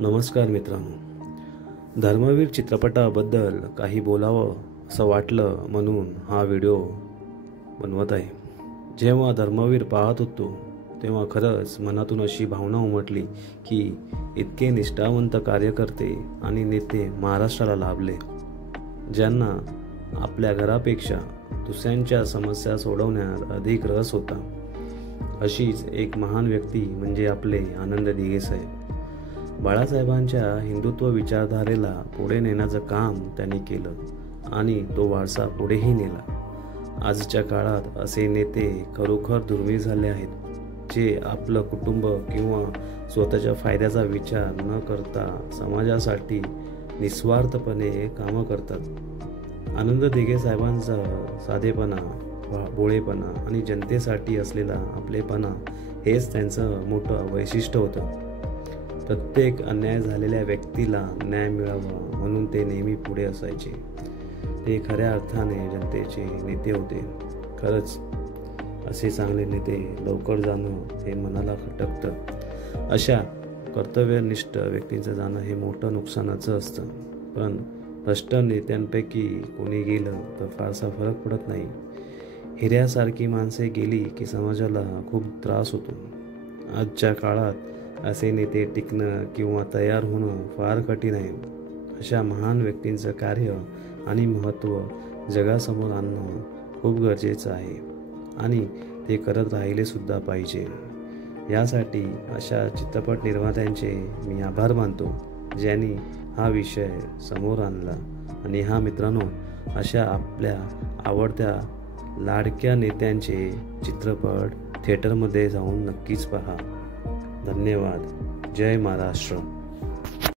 नमस्कार मित्रांनो, धर्मवीर चित्रपटाबद्दल काही बोलावं असं वाटलं म्हणून हा व्हिडिओ बनवत आहे। जेव्हा धर्मवीर पाहत होतो तेव्हा खरंच मनातून अशी भावना उमटली की इतके निष्ठावंत कार्यकर्ते आणि नेते महाराष्ट्राला लाभले, ज्यांना आपल्या घरापेक्षा दुसऱ्यांच्या समस्या सोडवण्यात अधिक रस होता। अशीच एक महान व्यक्ती म्हणजे आपले आनंद दिघे साहेब। बाळासाहेबांच्या हिंदुत्व विचारधारेला पुढे नेण्याचं काम त्यांनी केलं आणि तो वारसा पुढेही नेला। आजच्या काळात असे नेते खरोखर दुर्मिळ झाले आहेत, जे आपलं कुटुंब किंवा स्वतःच्या फायद्याचा विचार न करता समाजासाठी निस्वार्थपणे कामं करतात। आनंद दिघे साहेबांचा साधेपणा, भोळेपणा आणि जनतेसाठी असलेला आपलेपणा हेच त्यांचं मोठं वैशिष्ट्य होतं। प्रत्येक अन्याय झालेल्या व्यक्तीला न्याय मिळावा म्हणून ते नेहमी पुढे असायचे। ते खऱ्या अर्थाने जनतेचे नेते होते। खरंच असे चांगले नेते लवकर जाणं हे मनाला खटकतं। अशा कर्तव्यनिष्ठ व्यक्तींचं जाणं हे मोठं नुकसानाचं असतं, पण भ्रष्ट नेत्यांपैकी कोणी गेलं तर फारसा फरक पडत नाही। हिऱ्यासारखी माणसे गेली की समाजाला खूप त्रास होतो। आजच्या काळात असे नेते टिकणं किंवा तयार होणं फार कठीण आहे। अशा महान व्यक्तींचं कार्य आणि महत्त्व जगासमोर आणणं खूप गरजेचं आहे आणि ते करत राहिले सुद्धा पाहिजे। यासाठी अशा चित्रपट निर्मात्यांचे मी आभार मानतो, ज्यांनी हा विषय समोर आणला। आणि मित्रांनो, अशा आपल्या आवडत्या लाडक्या नेत्यांचे चित्रपट थिएटरमध्ये जाऊन नक्कीच पहा। धन्यवाद। जय महाराष्ट्र।